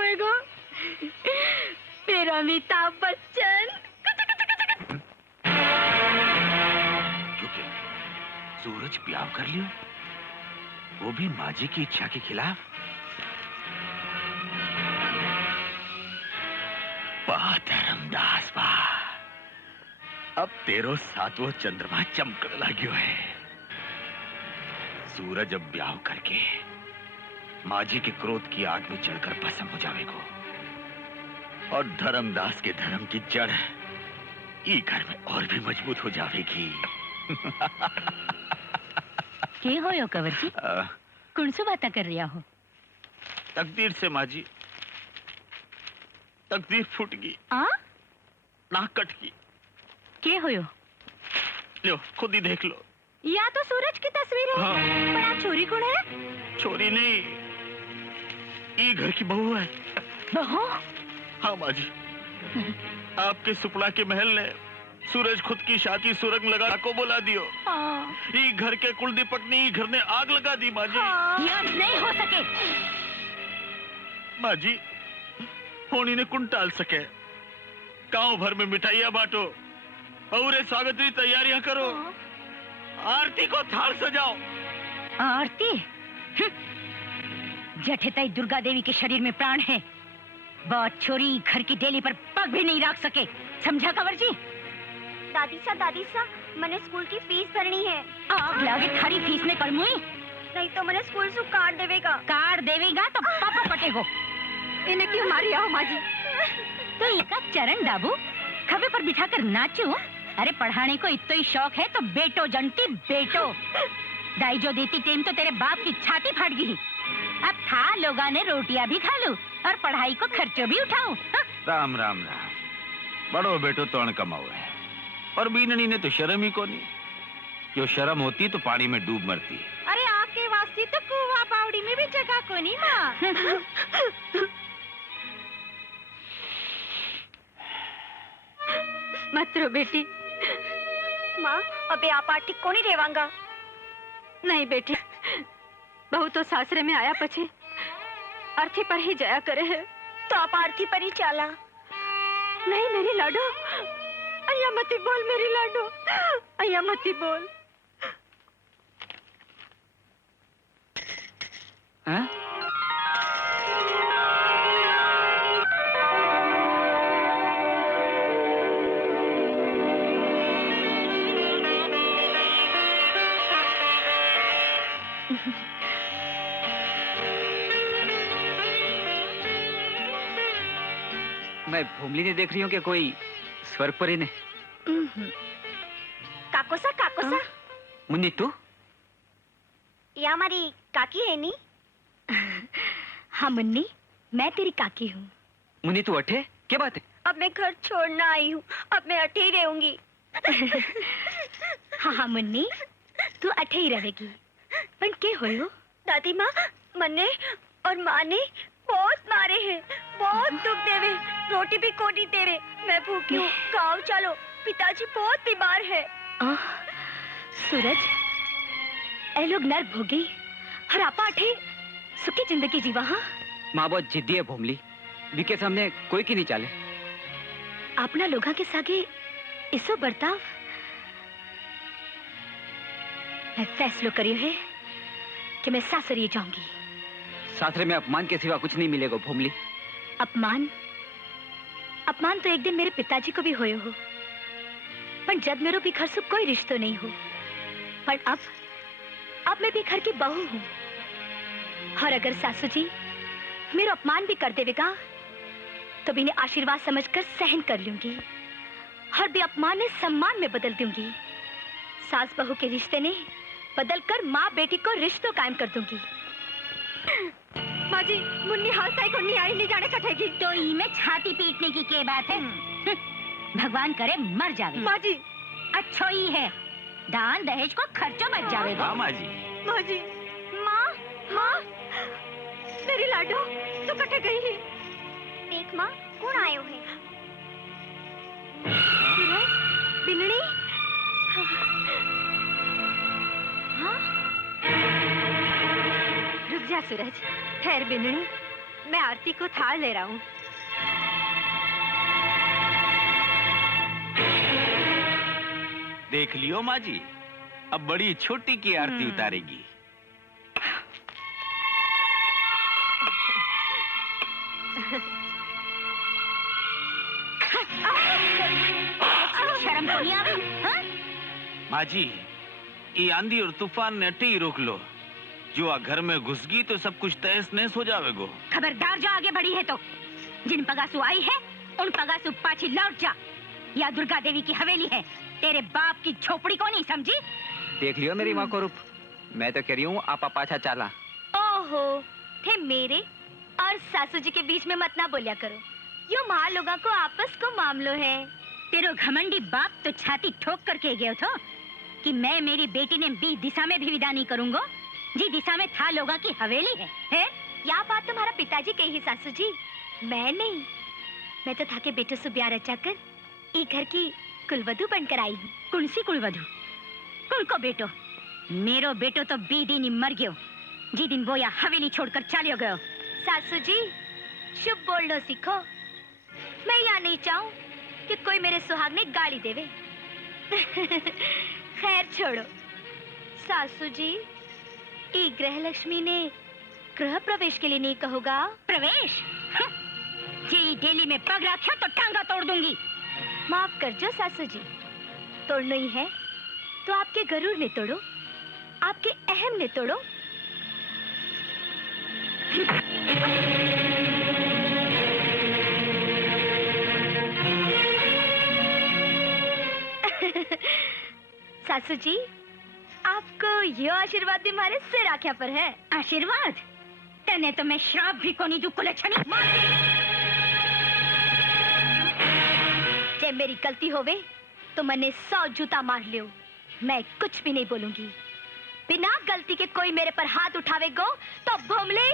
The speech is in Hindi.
जाएगा मेरा अमिताभ बच्चन। क्योंकि सूरज ब्याह कर लियो, वो भी माँ जी की इच्छा के खिलाफ। वाह धर्मदास वाह, अब तेरो सातवो चंद्रमा चमकने लाग्यो है। सूरज अब ब्याह करके माँ जी के क्रोध की आग में जलकर भस्म हो जाएगा, और धर्मदास के धर्म की जड़ ये घर में और भी मजबूत हो जाएगी। के हो यो कंवर जी? कौन सी बात कर रहा हो? तकदीर से माँ जी, तकदीर फूट गई, नाक कट गई। के हो यो? लो खुद ही देख लो। या तो सूरज की तस्वीर है। हाँ। पर आप छोरी कौन है? छोरी नहीं, ये घर की बहू है। बहू? हाँ माँ जी, आपके सुपड़ा के महल ने सूरज खुद की शादी सुरंग लगा को बुला दियो। हाँ। ये घर के कुलदीपक ने घर ने आग लगा दी माँ जी। हाँ। यह नहीं हो सके माँ जी, होनी ने कुन टाल सके। गांव भर में मिठाइयाँ बांटो, और स्वागत की तैयारियां करो। हाँ। आरती को थाल सजाओ। आरती? जठेताई दुर्गा देवी के शरीर में प्राण है, बहुत छोरी घर की डेली पर पग भी नहीं रख सके, समझा कंवर जी? दादी सा मैंने स्कूल की फीस भरनी है। आग लागे थारी फीस ने कड़मुई। नहीं तो मैंने स्कूल से कार्ड देवेगा। कार्ड देवेगा तो पापा पटेगो। इन्हें क्यों मारी आओ माँ जी? तो एक चरण दाबू खबे पर बिठाकर नाचू। अरे पढ़ाने को इतना ही शौक है तो बेटो जनती बेटो। दाई जो देती टेम तो तेरे बाप की छाती फाट गई। अब था लोगा ने रोटियां भी खा लूं और पढ़ाई को खर्चो भी उठाऊं। राम राम राम, बड़ो बेटो तोड़ कमाओ है, और बीननी ने तो शर्म ही को नहीं। जो शर्म होती तो पानी में डूब मरती। अरे आके वास्ती तो कुआ बावड़ी में भी जगह को नहीं माँ। मत रो बेटी। माँ अबे आप आर्थिक को नहीं रेवांगा। नहीं बेटी, बहू तो सासरे में आया पछे अर्थी पर ही जाया करे है। तो आप आरती पर ही चला। नहीं मेरी लाडो, अया मती बोल मेरी लाडो, अया मती बोल। हाँ? मैं भूमली ने देख रही हूँ कि कोई स्वर्ग परी ने। काकोसा मुन्नी तू? ये हमारी काकी है नी? हाँ मुन्नी, मैं तेरी काकी हूँ। मुन्नी तू अठे क्या बात है? अब मैं घर छोड़ना आई हूँ, अब मैं अठे ही रहूंगी। हाँ हाँ मुन्नी, तू अठे ही रहेगी। पर के होयो? दादी माँ मन्ने और माँ ने बहुत मारे हैं, बहुत दुख देवे, रोटी भी को नहीं देवे। मैं भूखी हूँ, गाँव चलो, पिताजी बहुत बीमार है। सूरज, ए लोग नर भोगी और आपा अठे सुखी जिंदगी जीवा। हाँ माँ बहुत जिद्दी है भूमली, बीके सामने कोई की नहीं चाले। अपना लोगा के सागे इसो बर्ताव मैं फैसलो करियो है कि मैं सासरिए जाऊंगी। सासरे में अपमान के सिवा कुछ नहीं मिलेगा भूमली। अपमान? अपमान तो एक दिन मेरे पिताजी को भी होयो हो, पर जब मेरो भी घर से कोई रिश्तो नहीं हो। पर अब मैं भी घर की बहू हूँ, और अगर सासू जी मेरा अपमान भी कर देवेगा तो भी इन्हें आशीर्वाद समझकर सहन कर लूंगी, और भी अपमान ने सम्मान में बदल दूंगी। सास बहू के रिश्ते ने बदलकर माँ बेटी को रिश्तों कायम कर दूंगी। माँ जी, मुन्नी हाल ताई को नहीं आई, नहीं जाने कटेगी। तो ई में छाती पीटने की क्या बात है? भगवान करे मर जावे। माँ जी, अच्छो ही है, दान दहेज को खर्चो बच जावेगा। हाँ माँ जी। माँ जी, माँ मेरी लाडो तो कटे गई है। देख माँ, कौन आयो है? बिनड़ी? हाँ? रुक जा सूरज, ठहर बिनड़ी। मैं आरती को थाल ले रहा हूँ। देख लियो माँ जी, अब बड़ी छोटी की आरती उतारेगी। शर्म तो नहीं आती? हाँ? माँ जी, ये आंधी और तूफान ने अटे ही रोक लो। जो आ घर में घुस गई तो सब कुछ तहस नहस हो जावेगो। खबरदार जो आगे बढ़ी है तो जिन पगासु आई है उन पगासु पाछी लौट जा। या दुर्गा देवी की हवेली है, तेरे बाप की झोपड़ी को नहीं समझी? देख लियो मेरी माँ को रूप। मैं तो कह रही हूँ आपा पाछा चाला। ओहो, थे मेरे और सासू जी के बीच में मत ना बोलिया करो। यो माँ लोगों को आपस को मामलो है। तेरो घमंडी बाप तो छाती ठोक करके गयो था कि मैं मेरी बेटी ने बी दिशा में भी विदा नहीं करूंगा। जी दिशा में था लोगा की हवेली है? या बात तुम्हारा पिताजी कही है सासू जी, मैं नहीं। मैं तो था के बेटो से ब्याह रचाकर ये घर की कुलवधु बनकर आई हूँ। कौन सी कुलवधु? कौन को बेटो? मेरो बेटो तो बी दिन ही मर गयो जी दिन वो या हवेली छोड़कर चलियो गयो। सासू जी शुभ बोलना सीखो। मैं यहाँ नहीं चाहूँ कि कोई मेरे सुहाग ने गाली देवे। खैर छोड़ो सासू जी, ई ग्रह लक्ष्मी ने गृह प्रवेश के लिए नहीं कहोगा? प्रवेश? जी डेली में पग रखा तो टांगा तोड़ दूंगी। माफ कर जो सासू जी, तोड़ना ही है तो आपके गरुड़ ने तोड़ो, आपके अहम ने तोड़ो। सासू जी, आपको यो आशीर्वाद भी हमारे सिर आख्या पर है। आशीर्वाद? तने तो मैं श्राप भी को नहीं दू कुलच्छनी। जब मेरी गलती होवे तो मैंने 100 जूता मार लियो, मैं कुछ भी नहीं बोलूंगी। बिना गलती के कोई मेरे पर हाथ उठावेगो तो भोमले